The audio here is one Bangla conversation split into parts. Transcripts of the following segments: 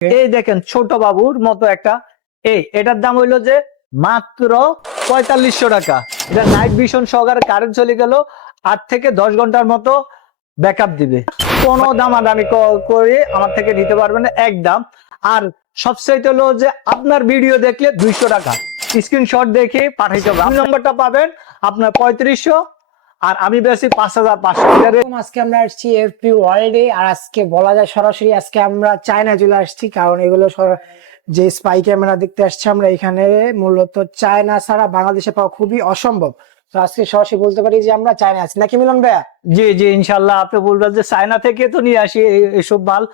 এই দেখেন, ছোট বাবুর মতো একটা, এই, এটার দাম হইল যে মাত্র পঁয়তাল্লিশশো টাকা। এটা নাইট ভিশন সহকারে কারেন্ট চলে গেল, আট থেকে দশ ঘণ্টার মতো ব্যাকআপ দিবে। কোনো দামাদামি করে আমার থেকে নিতে পারবেন না একদম। আর সবচেয়ে হলো যে আপনার ভিডিও দেখলে দুইশো টাকা। স্ক্রিনশট দেখে পাঠাইতে হবে। নম্বরটা পাবেন, আপনার পঁয়ত্রিশশো আর আমি বেশি পাঁচ হাজার পাঁচশো আজকে আমরা আসছি এফপি ওয়ার্ল্ডে, আর আজকে বলা যায় সরাসরি আজকে আমরা চায়না চলে আসছি, কারণ এগুলো যে স্পাই ক্যামেরা দেখতে আসছি আমরা এখানে, মূলত চায়না ছাড়া বাংলাদেশে পাওয়া খুবই অসম্ভব। তো আজকে সরাসরি বলতে পারি যে আমরা চায়না আছি। নাকি মিলন ভাইয়া? জি জি ইনশাল্লাহ আপনি বলবেন যে চায়না থেকে তো নিয়ে আসি এইসব মাল।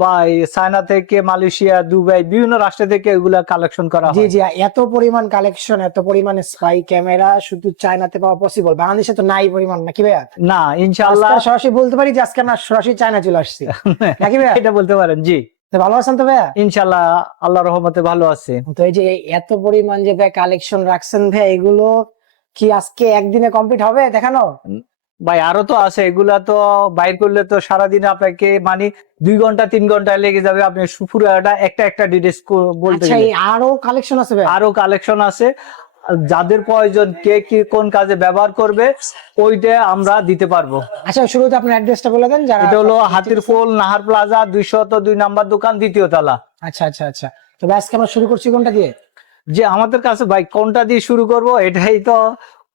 বা চায়না থেকে মালয়েশিয়া দুবাই বিভিন্ন রাষ্ট্র থেকে এগুলা কালেকশন করা জি জি এত পরিমাণ কালেকশন এত পরিমাণ স্পাই ক্যামেরা শুধু চায়নাতে পাওয়া পসিবল বাংলাদেশে তো নাই পরিমাণ নাকি ভাইয়া? না ইনশাল্লাহ সরাসরি বলতে পারি যে আজকে আমরা সরাসরি চায়না চলে আসছি। নাকি ভাইয়া? এটা বলতে পারেন জি। ভালো আছেন তো ভাইয়া? ইনশাল্লাহ আল্লাহ রহমতে ভালো আছে। তো এই যে এত পরিমাণ যে ভাই কালেকশন রাখছেন ভাই এগুলো কি আজকে একদিনে কমপ্লিট হবে দেখানো? ভাই আরও তো আছে। এগুলা তো বাইর করলে তো সারাদিন আপনাকে মানে দুই ঘণ্টা তিন ঘণ্টা লেগে যাবে। আপনি পুরোটা একটা একটা ডিটেলস বলতে আচ্ছা আরও কালেকশন আছে ভাই? আরও কালেকশন আছে। যাদের প্রয়োজন কে কি কোন কাজে ব্যবহার করবে ওইটা আমরা দিতে পারব। আচ্ছা শুরুতে আপনার অ্যাড্রেসটা বলে দেন যারা এটা হলো হাতির পোল নাহার প্লাজা দুইশত দুই নাম্বার দোকান দ্বিতীয় তলা। আচ্ছা আচ্ছা আচ্ছা। তো ভাই আজকে আমরা শুরু করছি কোনটা দিয়ে? যে আমাদের কাছে ভাই কোনটা দিয়ে শুরু করব? এটাই তো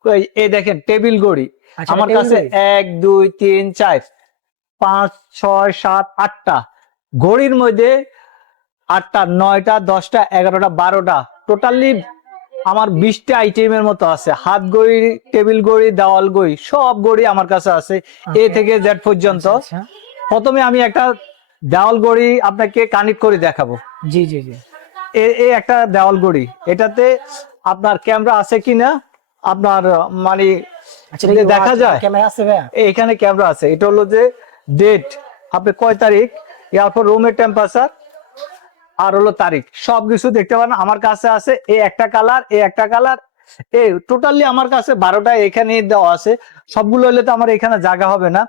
এই- এই দেখেন টেবিল গড়ি আচ্ছা, আমার কাছে এক দুই তিন চার পাঁচ ছয় সাত আটটা। ঘড়ির মধ্যে আটটা নয়টা দশটা এগারোটা বারোটা। টোটালি আমার বিশটা আইটেমের মতো আছে। হাত গড়ি টেবিল গড়ি দেওয়াল গড়ি সব গড়ি আমার কাছে আছে। এ থেকে জেড পর্যন্ত। আচ্ছা প্রথমে আমি একটা দেওয়াল গড়ি আপনাকে কানেক্ট করে দেখাবো। জি জি জি। এ- একটা দেওয়াল গড়ি। এটাতে আপনার ক্যামেরা আছে কিনা আপনার মানে আচ্ছা দেখা যায়। ক্যামেরা আছে এখানে ক্যামেরা আছে। এটা হলো যে ডেট আপনি কয় তারিখ এরপর রুমের টেম্পারেচার আর হলো তারিখ। সব কিছু দেখতে পারেন আমার কাছে আছে এই একটা কালার এই একটা কালার এই টোটালি আমার কাছে বারোটা এখানে দেওয়া আছে। সবগুলো হলে তো আমার এখানে জায়গা হবে না।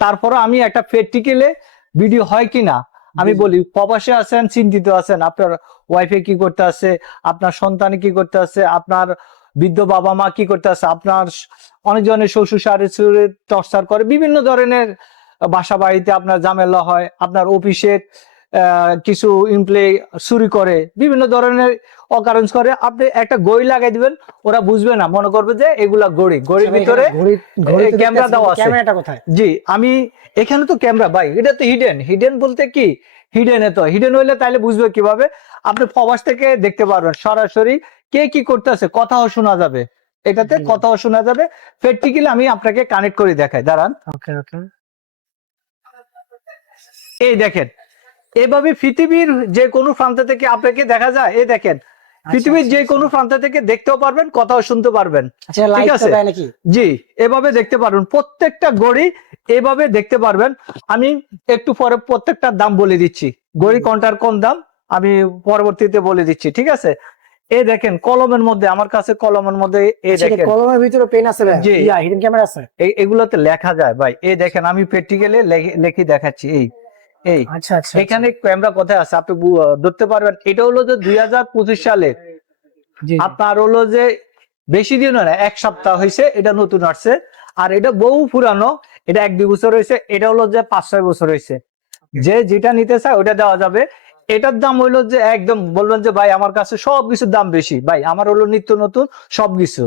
তারপরে আমি একটা প্র্যাকটিক্যালে ভিডিও হয় কিনা আমি বলি প্রবাসে আছেন চিন্তিত আছেন আপনার ওয়াইফে কি করতে আছে আপনার সন্তান কি করতে আছে আপনার বৃদ্ধ বাবা মা কি করতে আছে আপনার অনেক জনের শ্বশুর শাশুড়ি টর্চার করে বিভিন্ন ধরনের বাসা বাড়িতে আপনার ঝামেলা হয় আপনার অফিসের কিছু এমপ্লয়ি চুরি করে বিভিন্ন ধরনের অকারেন্স করে। আপনি একটা গড়ি লাগাই দিবেন ওরা বুঝবে না মনে করবে যে এগুলা গড়ি গড়ির ভিতরে ক্যামেরা দেওয়া আছে। ক্যামেরাটা কোথায়? জি আমি এখানে তো ক্যামেরা ভাই এটা তো হিডেন হিডেন বলতে কি? হিডেন তো। হিডেন হইলে তাহলে বুঝবে কীভাবে? আপনি ফবাস থেকে দেখতে পারবেন সরাসরি কে কি করতেছে কথাও শোনা যাবে। এটাতে। কথাও শোনা যাবে। প্র্যাকটিক্যালি আমি আপনাকে কানেক্ট করে দেখাই দাঁড়ান। ওকে ওকে এই দেখেন এভাবে পৃথিবীর যে কোনো প্রান্ত থেকে আপনাকে দেখা যায় এ দেখেন পৃথিবীর আচ্ছা, যে কোনো প্রান্ত থেকে দেখতেও পারবেন কথাও শুনতে পারবেন। আচ্ছা লাইট আছে। জি এভাবে দেখতে পারবেন। প্রত্যেকটা গড়ি এভাবে দেখতে পারবেন। আমি একটু পরে প্রত্যেকটার দাম বলে দিচ্ছি। গড়ি। কোনটার কোন দাম আমি পরবর্তীতে বলে দিচ্ছি ঠিক আছে? এই দেখেন কলমের মধ্যে আমার কাছে কলমের মধ্যে এই আচ্ছা, দেখেন। কলমের ভিতরে পেন আছে ভাই? ইয়া হিডেন ক্যামেরা আছে? এগুলোতে লেখা যায় ভাই। এই দেখেন আমি প্র্যাকটিক্যালি লেখি দেখাচ্ছি এই। এই আচ্ছা আচ্ছা এখানে ক্যামেরা কোথায় আছে? আপনি ধরতে পারবেন। এটা হলো যে দুই হাজার পঁচিশ সালে। আপনার হলো যে বেশি দিন না এক সপ্তাহ হয়েছে এটা নতুন আসছে। আর এটা বহু পুরানো এটা এক দুই বছর হয়েছে এটা হলো যে পাঁচ ছয় বছর হয়েছে যে যেটা নিতে চায় ওটা দেওয়া যাবে। এটার দাম হইল যে একদম বলবেন যে ভাই আমার কাছে সব কিছুর দাম বেশি। ভাই আমার হলো নিত্য নতুন সবকিছু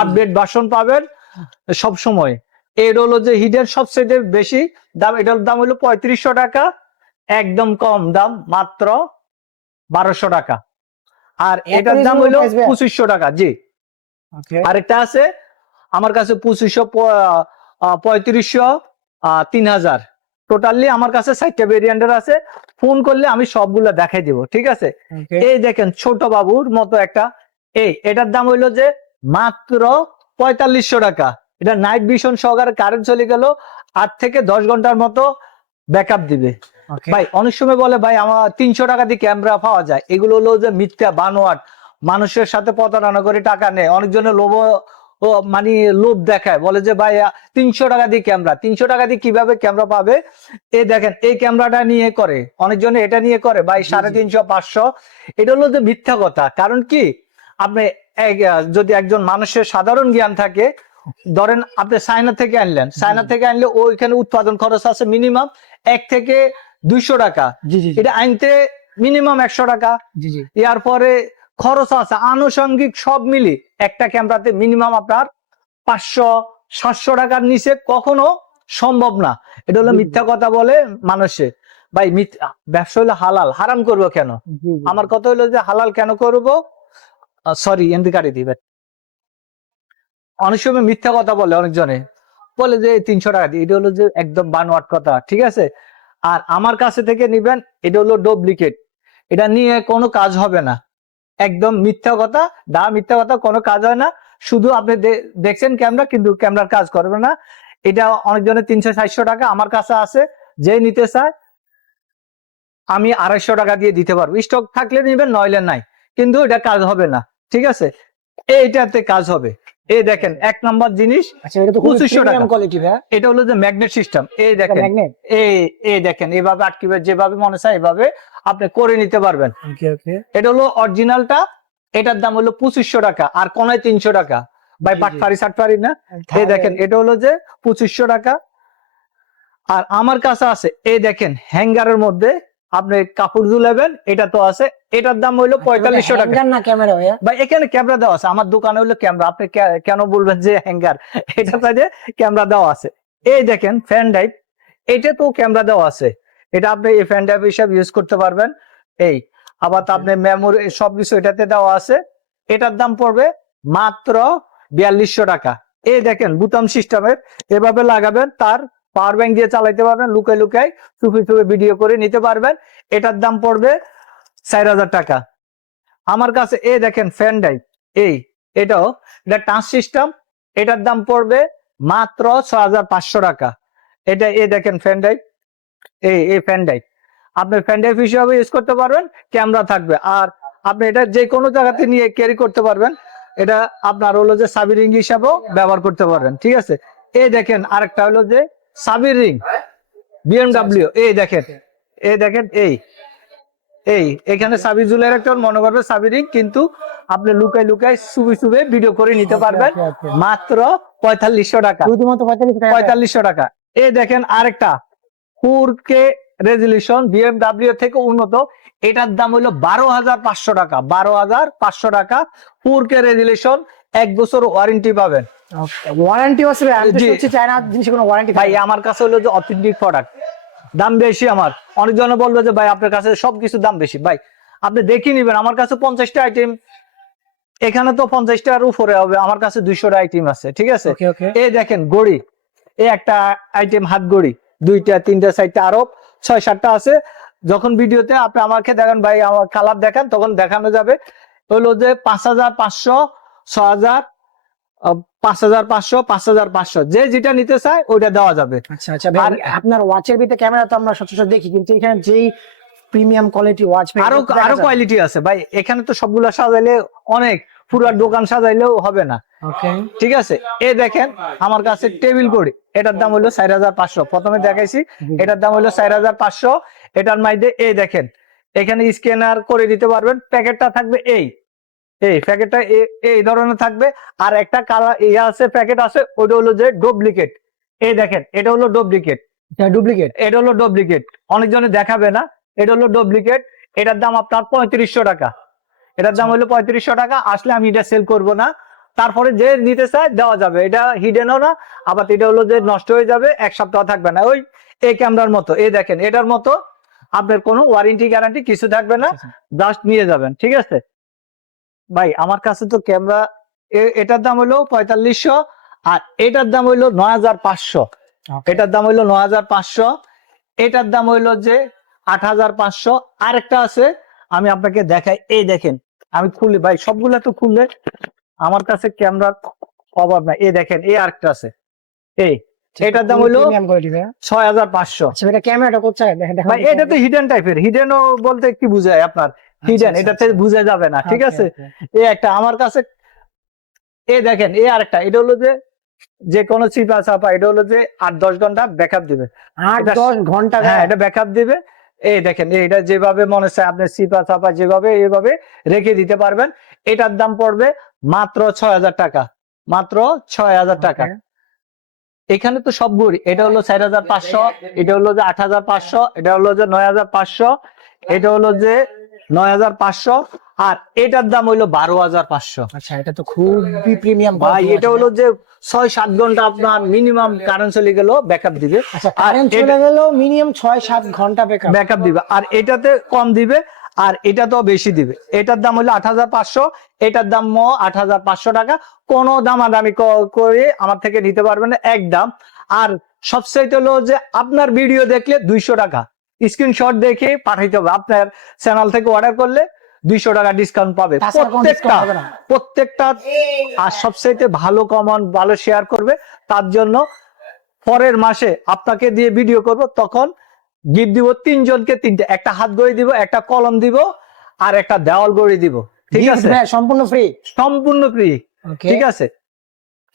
আপডেট বাসন পাবেন সব সময়। এর হলো যে হিডেন সবচেয়ে বেশি দাম এটার দাম হলো পঁয়ত্রিশশো টাকা। একদম কম দাম মাত্র বারোশো টাকা। আর এটার দাম হলো পঁচিশশো টাকা জি। আরেকটা আছে আমার কাছে পঁচিশশো পঁয়ত্রিশশো তিন হাজার। টোটালি আমার কাছে চারটা ভেরিয়েন্টের আছে ফোন করলে আমি সবগুলা দেখাই দিব ঠিক আছে? এই দেখেন ছোট বাবুর মতো একটা এই এটার দাম হইল যে মাত্র পঁয়তাল্লিশশো টাকা। এটা নাইট ভিশন সহকারে কারেন্ট চলে গেল আট থেকে দশ ঘণ্টার মতো ব্যাকআপ দিবে। ভাই অনেক সময় বলে ভাই আমার তিনশো টাকা দিয়ে ক্যামেরা পাওয়া যায়। এগুলো হলো যে মিথ্যা বানোয়াট। মানুষের সাথে প্রতারণা করে টাকা নেয়। অনেকজনের লোভ মানে লোভ দেখায়। বলে যে ভাই তিনশো টাকা দিয়ে ক্যামেরা। তিনশো টাকা দিয়ে কীভাবে ক্যামেরা পাবে? এই দেখেন এই ক্যামেরাটা নিয়ে করে। অনেকজনে এটা নিয়ে করে। ভাই সাড়ে তিনশো পাঁচশো। এটা হলো যে মিথ্যা কথা। কারণ কি? আপনি যদি একজন মানুষের সাধারণ জ্ঞান থাকে ধরেন আপনি চায়না থেকে আনলেন। চায়না থেকে আনলে ওইখানে উৎপাদন খরচ আছে মিনিমাম এক থেকে দুইশো টাকা। এটা আনতে মিনিমাম একশো টাকা। জি জি। পরে খরচ আছে আনুষঙ্গিক সব মিলি একটা ক্যামেরাতে মিনিমাম আপনার পাঁচশো সাতশো টাকার নিচে কখনো সম্ভব না। এটা হলো। মিথ্যা কথা বলে মানুষে। ভাই ব্যবসা হলো হালাল হারাম করব কেন। আমার কথা হলো যে হালাল কেন করব? সরি এমনি কাটি দিবেন। অনেক সময় মিথ্যা কথা বলে অনেকজনে। বলে যে তিনশো টাকা দিই এটা হলো যে একদম বানোয়াট কথা ঠিক আছে? আর আমার কাছে থেকে নিবেন, এটা হলো ডুপ্লিকেট এটা নিয়ে কোনো কাজ হবে না। একদম মিথ্যা কথা দা মিথ্যা কথা কোনো কাজ হয় না। শুধু আপনি দেখছেন ক্যামেরা কিন্তু ক্যামেরার কাজ করবে না। এটা অনেকজনের তিনশো, চারশো টাকা আমার কাছে আছে, যে নিতে চায়, আমি আড়াইশো টাকা দিয়ে দিতে পারব। স্টক থাকলে নিবেন, নইলে নাই। কিন্তু এটা কাজ হবে না, ঠিক আছে? এইটাতে কাজ হবে। এই দেখেন এক নম্বর জিনিস আচ্ছা এটা তো 2500 টাকা। কোয়ালিটি এটা হলো যে ম্যাগনেট সিস্টেম এই দেখেন এই এই দেখেন এইভাবে আটকিবে যেভাবে মনে চায় এভাবে আপনি করে নিতে পারবেন। এটা হলো অরিজিনালটা এটার দাম হলো পঁচিশশো টাকা আর কোনায় তিনশো টাকা। জি। পাটফারি সাটফারি না? এই দেখেন এটা হলো যে পঁচিশশো টাকা। আর আমার কাছে আছে এই দেখেন হ্যাঙ্গারের মধ্যে আপনি কাপড় ঝুলাবেন এটা তো আছে। এটার দাম হইল পঁয়তাল্লিশশো টাকা। না ক্যামেরা ভাই এখানে ক্যামেরা দেওয়া আছে। আমার দোকানে হলো ক্যামেরা আপনি কেন বলবেন যে হ্যাঙ্গার এটা সাইডে ক্যামেরা দেওয়া আছে। এই দেখেন ফ্যান ড্রাইভ এটা তো ক্যামেরা দেওয়া আছে। এটা আপনি এই ফ্যান ড্রাইভ হিসাবে ইউজ করতে পারবেন। এই আবার আপনি মেমোরি সব কিছু এটাতে দেওয়া আছে। এটার দাম পড়বে মাত্র বিয়াল্লিশশো টাকা। এই দেখেন বুতাম সিস্টেমের এভাবে লাগাবেন তার পাওয়ার ব্যাংক দিয়ে চালাইতে পারবেন লুকাই লুকাই চুপি চুপি ভিডিও করে নিতে পারবেন। এটার দাম পড়বে চার হাজার টাকা। আমার কাছে এ দেখেন ফ্যান ড্রাইভ এই, এটাও, এটা টাচ সিস্টেম এটার দাম পড়বে মাত্র ছ হাজার পাঁচশো টাকা। এটা এ দেখেন ফ্যান ড্রাইভ এই এই ফ্যান ড্রাইভ আপনি ফ্যান ড্রাইভ হিসাবে ইউজ করতে পারবেন ক্যামেরা থাকবে। আর আপনি এটা যে কোনো জায়গাতে নিয়ে ক্যারি করতে পারবেন, এটা আপনার হলো যে সাবি রিং হিসাবেও ব্যবহার করতে পারবেন, ঠিক আছে? এই দেখেন আরেকটা হলো যে সাবি রিং। বিএমডাব্লিউ এই দেখেন এই দেখেন এই এই এখানে সাবি জুলের একটা মনে করবে সাবি রিং কিন্তু আপনি লুকাই লুকাই সুবি সুবে ভিডিও করে নিতে পারবেন। Okay, okay, okay. মাত্র পঁয়তাল্লিশশো টাকা। পঁয়তাল্লিশশো টাকা? এই দেখেন আরেকটা ফোর কে রেজলিউশন বিএমডাব্লিউ থেকে উন্নত। এটার দাম হলো বারো হাজার পাঁচশো টাকা বারো হাজার পাঁচশো টাকা। ফোর কে রেজলিউশন এক বছর ওয়ারেন্টি পাবেন। ওয়ারেন্টি আছে আমি জি। চায়না জিনিসে কোনো ওয়ারেন্টি ভাই আমার কাছে হলো যে অথেন্টিক প্রোডাক্ট দাম বেশি আমার। অনেকজনে বলবে যে ভাই আপনার কাছে সবকিছু দাম বেশি। ভাই আপনি দেখে নিবেন আমার কাছে পঞ্চাশটা আইটেম এখানে তো পঞ্চাশটার উপরে হবে আমার কাছে দুইশোটা আইটেম আছে ঠিক আছে? এই দেখেন ঘড়ি এই একটা আইটেম হাত ঘড়ি দুইটা তিনটা চারটা আরও ছয় সাতটা আছে। যখন ভিডিওতে আপনি আমাকে দেখেন ভাই আমার কালার দেখান তখন দেখানো যাবে। হলো যে পাঁচ হাজার পাঁচশো ছ হাজার পাঁচ হাজার পাঁচশো পাঁচ হাজার পাঁচশো। যে যেটা নিতে চায় ওইটা দেওয়া যাবে। আচ্ছা আচ্ছা ভাই আর- আপনার ওয়াচের ভিতরে ক্যামেরা তো আমরা সচরাচর দেখি কিন্তু এখানে যেই প্রিমিয়াম কোয়ালিটি ওয়াচ আরও আরও কোয়ালিটি আছে। ভাই এখানে তো সবগুলা সাজাইলে অনেক পুরো দোকান সাজাইলেও হবে না। ঠিক আছে? এ দেখেন আমার কাছে টেবিল করি এটার দাম হলো চার হাজার পাঁচশো। প্রথমে দেখাইছি এটার দাম হলো চার হাজার পাঁচশো। এটার মাইদে এই দেখেন এখানে স্ক্যানার করে দিতে পারবেন প্যাকেটটা থাকবে এই। এই প্যাকেটটা এই ধরনের থাকবে। আর একটা কালার ইয়ে আছে প্যাকেট আছে ওটা হলো যে ডুপ্লিকেট। এই দেখেন এটা হলো ডুপ্লিকেট। ডুপ্লিকেট? এটা হলো ডুপ্লিকেট। অনেকজনে দেখাবে না এটা হলো ডুপ্লিকেট। এটার দাম আপনার পঁয়ত্রিশশো টাকা। এটার দাম হলো পঁয়ত্রিশশো টাকা আসলে আমি এটা সেল করব না। তারপরে যে নিতে চায় দেওয়া যাবে। এটা হিডেনও না আবার এটা হলো যে নষ্ট হয়ে যাবে এক সপ্তাহ থাকবে না। ওই এই ক্যামেরার মতো। এই দেখেন এটার মতো আপনার কোনো ওয়ারেন্টি গ্যারান্টি কিছু থাকবে না। জাস্ট নিয়ে যাবেন ঠিক আছে? ভাই আমার কাছে তো ক্যামেরা এটার দাম হলো পঁয়তাল্লিশশো আর এটার দাম হইল নয় হাজার পাঁচশো। এটার দাম হইল নয় হাজার পাঁচশো। এটার দাম হইল যে আট হাজার পাঁচশো। আরেকটা আছে আমি আপনাকে দেখাই। এই দেখেন আমি খুলি ভাই সবগুলা তো খুললে আমার কাছে ক্যামেরার অভাব নাই। এই দেখেন এই আরেকটা আছে। এই এটার দাম হইল ছয় হাজার পাঁচশো। আচ্ছা এটা ক্যামেরাটা কোথায়? দেখেন দেখেন। এটা তো হিডেন টাইপের হিডেনও বলতে কি বুঝায় আপনার? হিডেন আচ্ছা, এটাতে বুঝা যাবে না ঠিক আছে? এই একটা আমার কাছে এ দেখেন এ আরেকটা এটা হলো যে যে কোনো চিপা চাপা এটা হলো যে আট দশ ঘণ্টা ব্যাকআপ দিবে। আট দশ ঘণ্টা হ্যাঁ এটা ব্যাকআপ দিবে। এই দেখেন এটা যেভাবে মনে হচ্ছে আপনি চিপা চাপা যেভাবে এইভাবে রেখে দিতে পারবেন। এটার দাম পড়বে মাত্র ছয় হাজার টাকা মাত্র ছয় হাজার টাকা। এখানে তো সব ঘড়ি এটা হলো চার হাজার পাঁচশো এটা হলো যে আট হাজার পাঁচশো এটা হলো যে নয় হাজার পাঁচশো এটা হলো যে নয় হাজার পাঁচশো আর এটার দাম হইল বারো হাজার পাঁচশো। আচ্ছা এটা তো খুবই প্রিমিয়াম ভাই এটা হলো যে ছয় সাত ঘণ্টা আপনার মিনিমাম কারেন্ট চলে গেল ব্যাকআপ দিবে। আচ্ছা কারেন্ট চলে গেল মিনিমাম ছয় সাত ঘণ্টা ব্যাকআপ দিবে। আর এটাতে কম দিবে আর এটা তো বেশি দিবে। এটার দাম হলো আট হাজার পাঁচশো এটার দাম আট হাজার পাঁচশো টাকা। কোনো দামাদামি করে আমার থেকে নিতে পারবেন না একদম আর সবচেয়ে হলো যে আপনার ভিডিও দেখলে দুইশো টাকা। স্ক্রিনশট দেখে পাঠাইতে হবে। আপনার চ্যানেল থেকে অর্ডার করলে দুইশো টাকা ডিসকাউন্ট পাবে। প্রত্যেকটা। প্রত্যেকটা আর সবচাইতে ভালো কমন ভালো শেয়ার করবে। তার জন্য পরের মাসে আপনাকে দিয়ে ভিডিও করব। তখন গিফট দিব তিনজনকে তিনটে একটা হাত গড়ি দিব একটা কলম দিব আর একটা দেওয়াল গড়ি দিব। ঠিক আছে? সম্পূর্ণ ফ্রি সম্পূর্ণ ফ্রি ঠিক আছে?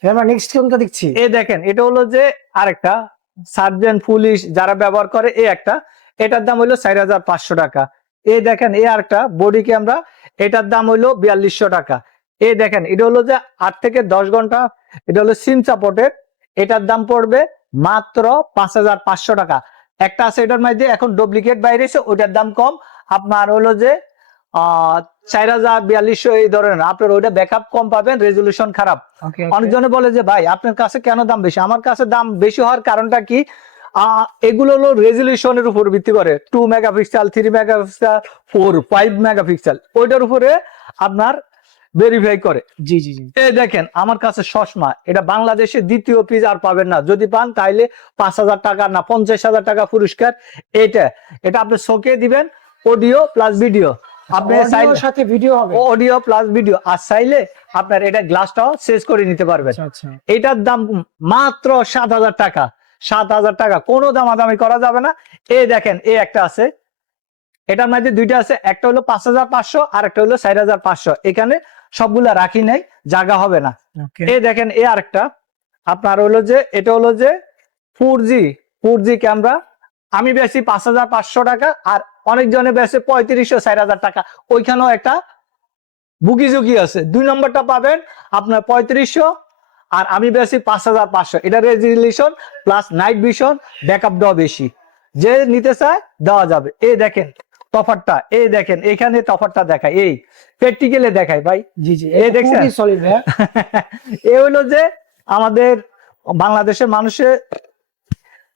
আমরা নেক্সট কোনটা দেখছি? এ দেখেন এটা হলো যে আরেকটা সার্জেন্ট পুলিশ যারা ব্যবহার করে এ একটা। এটার দাম হলো চার হাজার পাঁচশো টাকা। এ দেখেন এ আরেকটা বডি ক্যামেরা এটার দাম হলো বিয়াল্লিশশো টাকা। এ দেখেন এটা হলো যে আট থেকে দশ ঘণ্টা এটা হলো সিম সাপোর্টের এটার দাম পড়বে মাত্র পাঁচ হাজার পাঁচশো টাকা। একটা আছে এটার মধ্যে এখন ডুপ্লিকেট বাইরে এসে ওইটার দাম কম। আপনার হলো যে আহ চার হাজার বিয়াল্লিশশো এই ধরনের আপনার ওইটা ব্যাকআপ কম পাবেন রেজলিউশন খারাপ। অনেকজনে বলে যে ভাই আপনার কাছে কেন দাম বেশি? আমার কাছে দাম বেশি হওয়ার কারণটা কি? এগুলো হলো রেজলিউশনের উপর ভিত্তি করে। Two megapixel three mega megapixel four five megapixel ওইটার উপরে আপনার ভেরিফাই করে। জি জি জি। এই দেখেন আমার কাছে চশমা। এটা বাংলাদেশে দ্বিতীয় পিস আর পাবেন না। যদি পান তাইলে পাঁচ হাজার টাকা না পঞ্চাশ হাজার টাকা পুরস্কার। এটা এটা আপনি শোকে দিবেন অডিও প্লাস ভিডিও আপনি Audio সাথে ভিডিও হবে। অডিও প্লাস ভিডিও আর চাইলে আপনার এটা গ্লাসটাও শেষ করে নিতে পারবেন। আচ্ছা আচ্ছা। এটার দাম মাত্র সাত হাজার টাকা। সাত হাজার টাকা। কোনো দামাদামি করা যাবে না। এই দেখেন এই একটা আছে। এটার মধ্যে দুইটা আছে। একটা হলো পাঁচ হাজার পাঁচশো আর একটা হলো চার হাজার পাঁচশো। এখানে সবগুলা রাখি নাই জায়গা হবে না। এই দেখেন এ আরেকটা। আপনার হলো যে এটা হলো যে four G. Four G camera আমি বেশি পাঁচ হাজার পাঁচশো টাকা আর অনেকজনে বেশি পঁয়ত্রিশশো চার হাজার টাকা। ওইখানেও একটা বুকি ঝুঁকি আছে। দুই নম্বরটা পাবেন আপনার পঁয়ত্রিশশো আর আমি বেশি পাঁচ হাজার পাঁচশো। এটা resolution plus night vision backup দেওয়া বেশি। যে নিতে চায় দেওয়া যাবে। এই দেখেন তফারটা এই দেখেন এখানে তফারটা দেখায় এই প্র্যাকটিক্যালে দেখায় ভাই। জি জি এ দেখছেন? সলিড ভাই এ হলো যে আমাদের বাংলাদেশের মানুষে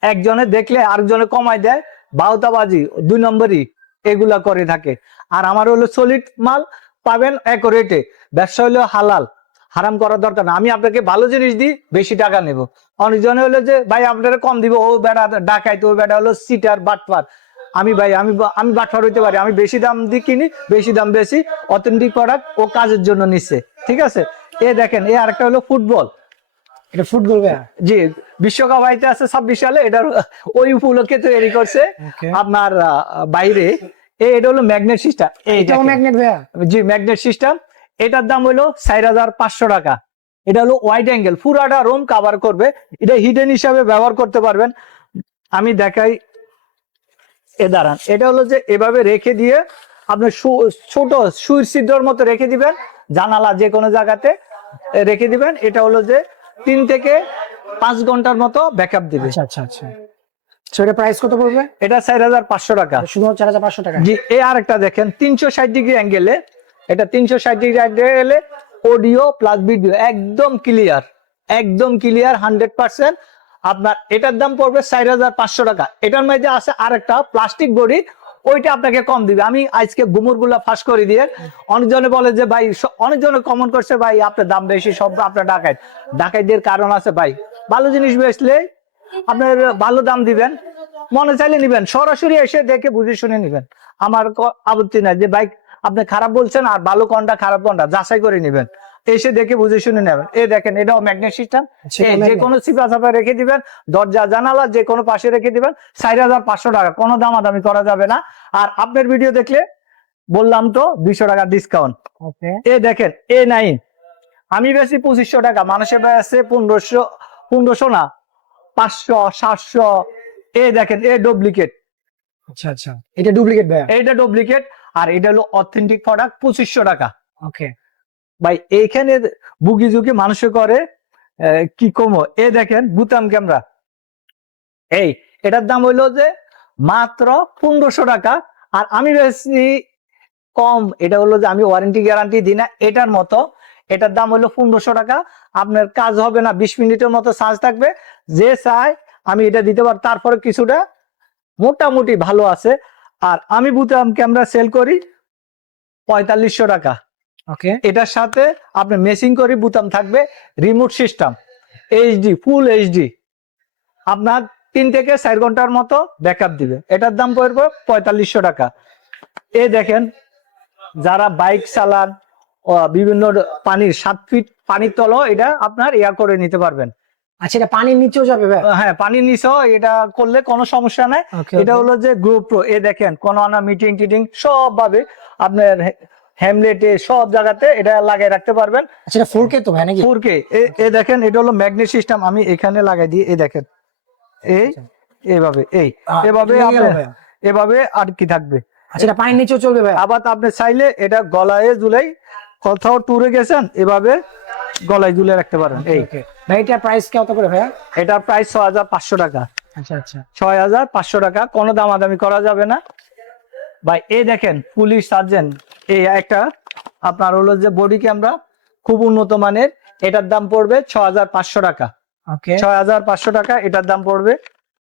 একজনে দেখলে আরেকজনে কমাই দেয় বাউতাবাজি দুই নম্বরই এগুলা করে থাকে। আর আমার হলো সলিড মাল পাবেন এক রেটে ব্যবসা হলো হালাল। হারাম করার দরকার না। আমি আপনাকে ভালো জিনিস দিই বেশি টাকা নেব। অনেকজনে হলো যে ভাই আপনারা কম দিব। ও বেড়া ডাকাইতে। ও বেড়া হলো সিটার বাটপার। আমি ভাই আমি আমি বাটপার হইতে পারি। আমি বেশি দাম দিয়ে কিনি বেশি দাম বেশি অথেন্টিক প্রোডাক্ট ও কাজের জন্য নিচ্ছে ঠিক আছে? এ দেখেন এ আরেকটা হলো ফুটবল। এটা ফুটবল জি বিশ্বকাপ আইতে আছে ছাব্বিশ সালে। এটার ওই উপলক্ষে তৈরি করছে আপনার বাইরে। এটা হলো ম্যাগনেট সিস্টেম ম্যাগনেট ভাইয়া? জি ম্যাগনেট সিস্টেম এটার দাম হলো চার হাজার পাঁচশো টাকা। এটা হলো ওয়াইড অ্যাঙ্গেল পুরাটা রুম কাভার করবে। এটা হিডেন হিসাবে ব্যবহার করতে পারবেন। আমি দেখাই এ দাঁড়ান এটা হলো যে এভাবে রেখে দিয়ে আপনি ছোট সুইর ছিদ্রর মতো রেখে দিবেন জানালা যে কোনো জায়গাতে রেখে দিবেন। এটা হলো যে তিন থেকে পাঁচ ঘণ্টার মতো ব্যাকআপ দিবে। আচ্ছা আচ্ছা আচ্ছা। এটা প্রাইস কত পড়বে? এটা চার হাজার পাঁচশো টাকা। শুধুমাত্র চার হাজার পাঁচশো টাকা। জি এই আরেকটা দেখেন তিনশো ষাট ডিগ্রি অ্যাঙ্গেলে এটা তিনশো ষাট ডিগ্রি অ্যাঙ্গেলে অডিও প্লাস ভিডিও একদম ক্লিয়ার একদম ক্লিয়ার হান্ড্রেড পার্সেন্ট আপনার এটার দাম পড়বে চার হাজার পাঁচশো টাকা। এটার মধ্যে আছে আরেকটা প্লাস্টিক বডি ওইটা আপনাকে কম দিবে। আমি আজকে গুমুরগুলা ফাঁস করে দিয়ে অনেকজনে বলে যে, ভাই অনেকজনে কমন করছে, ভাই, আপনার দাম বেশি, সব আপনার ডাকাইত। ডাকাইদের কারণ আছে, ভাই, ভালো জিনিস বেচলে আপনার ভালো দাম দিবেন, মনে চাইলে নিবেন, সরাসরি এসে দেখে বুঝে শুনে নিবেন। আমার আপত্তি নাই যে বাইক আপনি খারাপ বলছেন আর ভালো কোনটা খারাপ কোনটা? যাচাই করে নেবেন। এসে দেখে বুঝে শুনে নেবেন। এই দেখেন এটাও ম্যাগনেট সিস্টেম সেটা যে কোনো চিপা চাপা রেখে দিবেন দরজা জানালা যে কোনো পাশে রেখে দিবেন চার হাজার পাঁচশো টাকা। কোনো দামাদামি করা যাবে না। আর আপনার ভিডিও দেখলে বললাম তো দুইশো টাকা ডিসকাউন্ট এ দেখেন এ নাইন আমি বেশি পঁচিশশো টাকা মানুষের বেশি পনেরোশো পনেরোশো না পাঁচশো সাতশো। এ দেখেন এ ডুপ্লিকেট আচ্ছা আচ্ছা। এটা ডুপ্লিকেট ভাইয়া? এইটা ডুপ্লিকেট আর এটা হলো অথেন্টিক প্রোডাক্ট পঁচিশশো টাকা। ওকে ভাই এইখানে বুকি ঝুঁকি মানুষে করে কি কমো? এ দেখেন বুতাম ক্যামেরা এই এটার দাম হইল যে মাত্র পনেরোশো টাকা। আর আমি বেশি কম এটা হলো যে আমি ওয়ারেন্টি গ্যারান্টি দিই না এটার মতো। এটার দাম হলো পনেরোশো টাকা। আপনার কাজ হবে না বিশ মিনিটের মতো চার্জ থাকবে। যে চাই আমি এটা দিতে পারি তারপরে কিছুটা মোটামুটি ভালো আছে। আর আমি বুতাম ক্যামেরা সেল করি পঁয়তাল্লিশশো টাকা। ওকে এটার সাথে আপনার মেসিং করে বুতাম থাকবে remote system HD full HD আপনার তিন থেকে চার ঘণ্টার মতো ব্যাকআপ দিবে। এটার দাম পড়বে পঁয়তাল্লিশশো টাকা। এ দেখেন যারা বাইক চালান বিভিন্ন পানির সাত ফিট পানির তলও এটা আপনার ইয়া করে নিতে পারবেন। আচ্ছা এটা পানির নিচেও যাবে হ্যাঁ পানির নিচেও এটা করলে কোনো সমস্যা নাই। এটা হলো যে গ্রুপ্রো এ দেখেন কোন আনা মিটিং টিটিং সব ভাবে আপনার হ্যামলেটে সব জায়গাতে এটা লাগিয়ে রাখতে পারবেন। আচ্ছা এটা তো ভাই নাকি? এ দেখেন এটা হলো ম্যাগনেট সিস্টেম আমি এখানে লাগাই দিই এই দেখেন। এই এভাবে এই। এভাবে। এভাবে আর কি থাকবে? আচ্ছা এটা পানির নিচেও চলবে ভাই। আবার আপনি চাইলে এটা গলায় ঝুলাই কোথাও টুরে গেছেন এভাবে গলায় ঝুলে রাখতে পারেন। এই। ভাই এটা প্রাইস কত করে ভাইয়া? এটার প্রাইস ছয় হাজার পাঁচশো টাকা। আচ্ছা আচ্ছা। ছয় হাজার পাঁচশো টাকা কোনো দামাদামি করা যাবে না। ভাই এই দেখেন পুলিশ সার্জেন্ট এই একটা আপনার হলো যে বডি ক্যামেরা খুব উন্নত মানের এটার দাম পড়বে ছ হাজার পাঁচশো টাকা। ওকে। ছয় হাজার পাঁচশো টাকা এটার দাম পড়বে।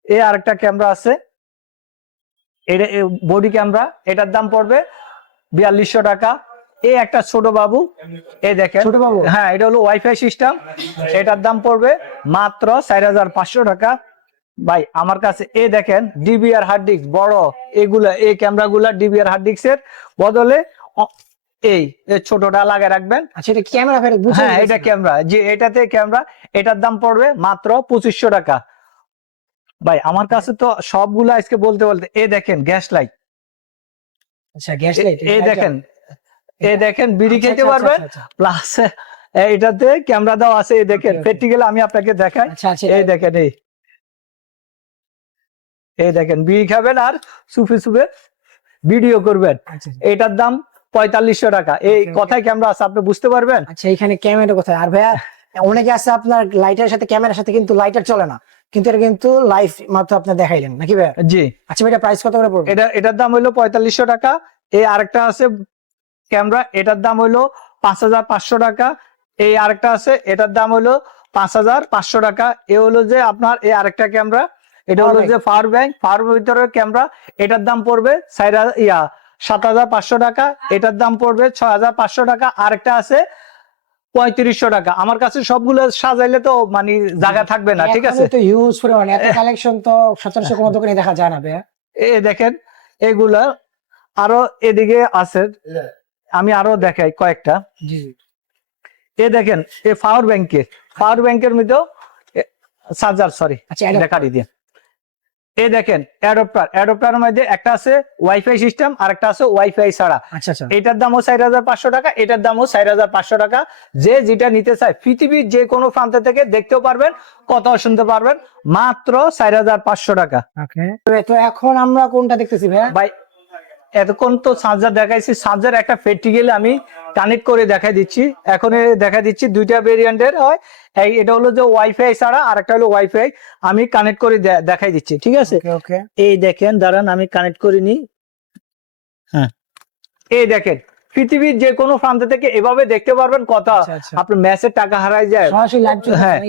এ আরেকটা ক্যামেরা আছে। এটা বডি ক্যামেরা এটার দাম পড়বে বিয়াল্লিশশো টাকা। এ একটা ছোট বাবু এই দেখেন। ছোট বাবু? হ্যাঁ এটা হলো ওয়াইফাই সিস্টেম এটার দাম পড়বে মাত্র চার হাজার পাঁচশো টাকা। ভাই আমার কাছে এ দেখেন ডিবিআর হার্ড ডিস্ক বড়। এগুলা এই ক্যামেরা গুলা ডিবিআর হার্ড ডিস্কের বদলে এই এই ছোটটা লাগিয়ে রাখবেন। আচ্ছা এটা ক্যামেরা হ্যাঁ এটা ক্যামেরা। যে এটাতে ক্যামেরা এটার দাম পড়বে মাত্র পঁচিশশো টাকা। ভাই আমার কাছে তো সবগুলো আজকে বলতে বলতে এ দেখেন গ্যাস লাইট। আচ্ছা গ্যাস লাইট এ দেখেন এ দেখেন বিড়ি আচ্ছা, খেতে পারবেন প্লাস এটাতে ক্যামেরা দাও আছে এই দেখেন. প্র্যাকটিক্যাল আমি আপনাকে দেখাই। আচ্ছা আচ্ছা এই দেখেন এই। এই দেখেন বিড়ি খাবেন আর সুফে সুফে ভিডিও করবেন। এটার দাম পঁয়তাল্লিশশো টাকা। এই. কথায় ক্যামেরা আছে আপনি বুঝতে পারবেন? আচ্ছা এখানে ক্যামেরা কোথায়? আর ভাইয়া অনেকে আছে আপনার লাইটার সাথে ক্যামেরার সাথে কিন্তু লাইটার চলে না। কিন্তু এটা কিন্তু লাইভ মাত্র আপনি দেখাইলেন নাকি ভাইয়া? জি। আচ্ছা ভাই এটা প্রাইস কত করে পড়বে? এটা এটার দাম হইল পঁয়তাল্লিশশো টাকা। এই আরেকটা আছে ক্যামেরা এটার দাম হইল পাঁচ হাজার পাঁচশো টাকা। এই আরেকটা আছে এটার দাম হইল পাঁচ হাজার পাঁচশো টাকা। এ হলো যে আপনার এই আরেকটা ক্যামেরা এটা হলো যে পাওয়ার ব্যাংক পাওয়ার ভিতরে ক্যামেরা এটার দাম পড়বে চার হাজার- ইয়া সাত হাজার পাঁচশো টাকা। এটার দাম পড়বে ছয় হাজার পাঁচশো টাকা। আরেকটা আছে পঁয়ত্রিশশো টাকা। আমার কাছে সবগুলো সাজাইলে তো মানে জায়গা থাকবে না ঠিক আছে? তো হিউজ পরিমাণে। এত কালেকশন তো সচরাচর কোনো দোকানে দেখা যায় না এ দেখেন এগুলা আরও এদিকে আছে। আমি আরও দেখাই কয়েকটা। এ দেখেন এ পাওয়ার ব্যাংকের পাওয়ার ব্যাংকের মধ্যেও চার্জার সরি আচ্ছা দেখা দিয়ে। এ দেখেন অ্যাডপ্টার অ্যাডপ্টারের মধ্যে একটা আছে ওয়াইফাই সিস্টেম আর একটা আছে ওয়াইফাই ছাড়া। আচ্ছা আচ্ছা। এটার দামও চার হাজার পাঁচশো টাকা এটার দামও চার হাজার পাঁচশো টাকা। যে যেটা নিতে চায় পৃথিবীর যে কোনো প্রান্ত থেকে দেখতেও পারবেন কথাও শুনতে পারবেন মাত্র চার হাজার পাঁচশো টাকা। তো এখন আমরা কোনটা দেখতেছি ভাইয়া? ভাই এতক্ষণ তো চার্জার দেখাইছি। চার্জার একটা প্র্যাকটিক্যাল আমি কানেক্ট করে দেখাই দিচ্ছি। এখন এ দেখা দিচ্ছি দুইটা ভেরিয়েন্টের হয়। এই এটা হলো যে ওয়াইফাই ছাড়া আর একটা হলো ওয়াইফাই আমি কানেক্ট করে দে- দেখাই দিচ্ছি ঠিক আছে? ওকে ওকে এই দেখেন দাঁড়ান আমি কানেক্ট করিনি হ্যাঁ। এই দেখেন পৃথিবীর যে কোনো প্রান্ত থেকে এভাবে দেখতে পারবেন কথা। আচ্ছা আচ্ছা। আপনার ম্যাচের টাকা হারাই যায়। হ্যাঁ।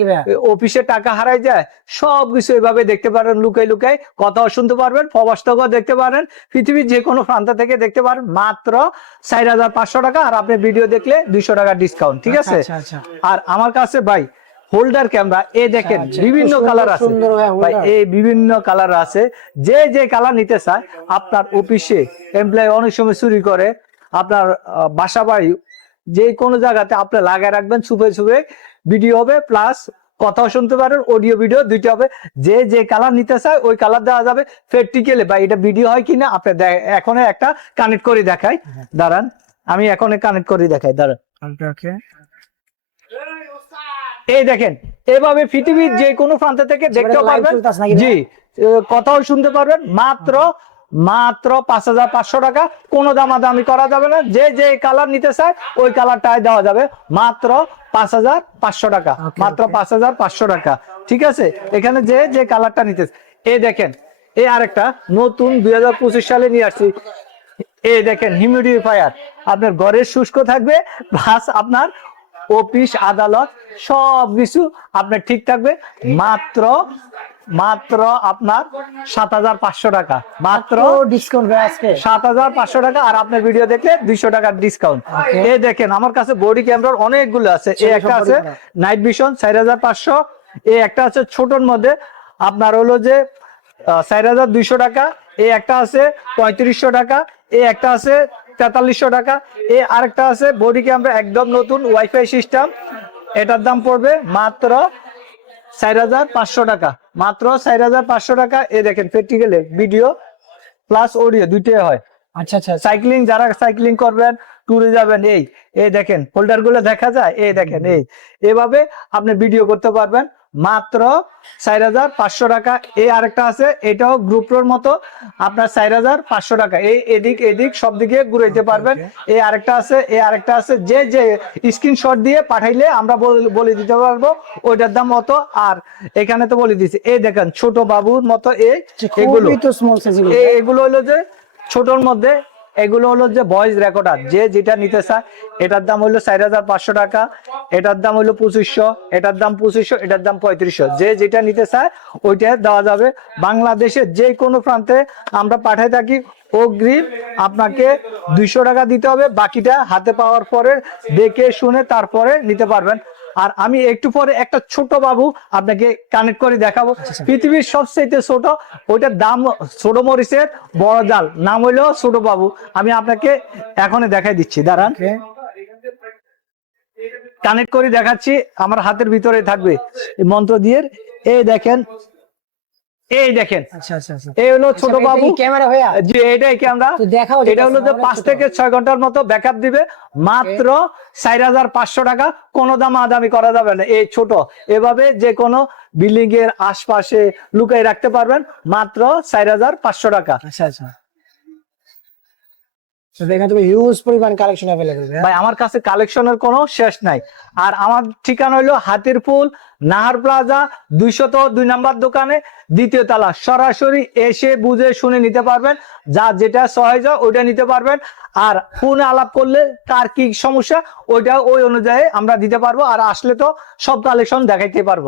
অফিসে টাকা হারাই যায়। সবকিছু এভাবে দেখতে পারেন লুকাই লুকাই কথাও শুনতে পারবেন প্রবাস্তকও দেখতে পারেন। পৃথিবীর যে কোনো প্রান্ত থেকে দেখতে পারেন মাত্র চার হাজার পাঁচশো টাকা। আর আপনি ভিডিও দেখলে দুইশো টাকা ডিসকাউন্ট ঠিক আছে? আচ্ছা আচ্ছা। আর আমার কাছে ভাই হোল্ডার ক্যামেরা এ দেখেন বিভিন্ন কালার আছে। ভাই। এই বিভিন্ন কালার আছে। যে যে কালার নিতে চায় আপনার অফিসে এমপ্লয় অনেক সময় চুরি করে আপনার আহ, বাসা বাড়ি যে কোনো জায়গাতে আপনি লাগায় রাখবেন ছুপে ছুপে ভিডিও হবে প্লাস কথাও শুনতে পারেন অডিও ভিডিও দুইটা হবে। যে যে কালার নিতে চায় ওই কালার দেওয়া যাবে। প্র্যাকটিক্যালি বা এটা ভিডিও হয় কিনা আপনি এখন একটা কানেক্ট করে দেখাই। দাঁড়ান আমি এখন কানেক্ট করে দেখাই দাঁড়ান। এই দেখেন এভাবে পৃথিবীর যে কোনো প্রান্ত থেকে দেখতে পারবেন। জি কথাও শুনতে পারবেন। মাত্র মাত্র পাঁচ হাজার পাঁচশো টাকা। কোনো দামাদামি করা যাবে না। যে যে কালার নিতে চায় ওই কালারটাই দেওয়া যাবে। মাত্র পাঁচ হাজার পাঁচশো টাকা। মাত্র পাঁচ হাজার পাঁচশো টাকা। ঠিক আছে? এখানে যে যে কালারটা নিতে এই দেখেন এই আরেকটা নতুন দুই হাজার পঁচিশ সালে নিয়ে আসছি। এই দেখেন হিউমিডিফায়ার আপনার ঘরের শুষ্ক থাকবে প্লাস আপনার অফিস আদালত সব কিছু আপনার ঠিক থাকবে। মাত্র মাত্র আপনার সাত হাজার পাঁচশো টাকা। মাত্র ডিসকাউন্ট আজকে? সাত হাজার পাঁচশো টাকা আর আপনার ভিডিও দেখলে দুইশো টাকার ডিসকাউন্ট. এই দেখেন আমার কাছে বডি ক্যামেরার অনেকগুলো আছে। এই একটা আছে নাইট ভিশন চার হাজার পাঁচশো। এই একটা আছে ছোটর মধ্যে। আপনার হলো যে চার হাজার দুইশো টাকা। এই একটা আছে পঁয়ত্রিশশো টাকা। এই একটা আছে তেতাল্লিশশো টাকা। এই আরেকটা আছে বডি ক্যামেরা একদম নতুন ওয়াইফাই সিস্টেম এটার দাম পড়বে মাত্র চার হাজার পাঁচশো টাকা। মাত্র চার হাজার পাঁচশো টাকা। এ দেখেন প্র্যাকটিক্যালে ভিডিও প্লাস অডিও দুইটাই হয়। আচ্ছা আচ্ছা সাইক্লিং যারা সাইক্লিং করবেন ট্যুরে যাবেন এই এই দেখেন ফোল্ডারগুলো দেখা যায়? এই দেখেন এই। এভাবে আপনি ভিডিও করতে পারবেন। মাত্র চার হাজার পাঁচশো টাকা। এই আরেকটা আছে এটাও গ্রুপের মতো। আপনার চার হাজার পাঁচশো টাকা। এই এদিক এদিক সব দিকে ঘুরাইতে পারবেন। এই আরেকটা আছে এই আরেকটা আছে যে যে স্ক্রিনশট দিয়ে পাঠাইলে আমরা বলে দিতে পারব ওইটার দাম মতো আর এখানে তো বলে দিচ্ছি এই দেখেন ছোট বাবুর মতো এই এগুলো। এগুলো। হলো যে ছোটর মধ্যে এগুলো হলো যে ভয়েস রেকর্ডার যে যেটা নিতে চায় এটার দাম হলো চার হাজার পাঁচশো টাকা। এটার দাম হলো পঁচিশশো এটার দাম পঁচিশশো এটার দাম পঁয়ত্রিশশো। যে যেটা নিতে চায় ওইটা দেওয়া যাবে। বাংলাদেশের যে কোনো প্রান্তে আমরা পাঠাই থাকি অগ্রিম আপনাকে দুইশো টাকা দিতে হবে বাকিটা হাতে পাওয়ার পরে দেখে শুনে তারপরে নিতে পারবেন। আর আমি একটু পরে একটা ছোট বাবু আপনাকে কানেক্ট করে দেখাবো। পৃথিবীর সবচেয়ে ছোট ওইটার দাম ছোট মরিচের বড় জাল। নাম হইল ছোট বাবু। আমি আপনাকে এখনই দেখাই দিচ্ছি। দাঁড়ান। কানেক্ট করে দেখাচ্ছি আমার হাতের ভিতরে থাকবে এই মন্ত্র দিয়ে। এই দেখেন এই দেখেন আচ্ছা আচ্ছা আচ্ছা। এই হলো ছোট বাবু। ক্যামেরা ভাইয়া? এটাই ক্যামেরা তো দেখাও এটা হলো যে পাঁচ থেকে ছয় ঘণ্টার মতো ব্যাকআপ দিবে। মাত্র চার হাজার পাঁচশো টাকা কোনো দাম আদামি করা যাবে না। এই ছোট এভাবে যে কোনো বিল্ডিং এর আশপাশে লুকাই রাখতে পারবেন। মাত্র চার হাজার পাঁচশো টাকা। আচ্ছা আচ্ছা। তো তুমি হিউজ পরিমাণ কালেকশন অ্যাভেলেবল ভাই, আমার কাছে কালেকশনের কোনো শেষ নাই। আর আমার ঠিকানা হলো হাতিরপুল, নাহার প্লাজা, দুইশত দুই নাম্বার দোকানে, দ্বিতীয় তালা। সরাসরি এসে বুঝে শুনে নিতে পারবেন। যা যেটা সহজ হয় ওইটা নিতে পারবেন। আর ফোনে আলাপ করলে তার কি সমস্যা, ওইটা ওই অনুযায়ী আমরা দিতে পারব। আর আসলে তো সব কালেকশন দেখাইতে পারব।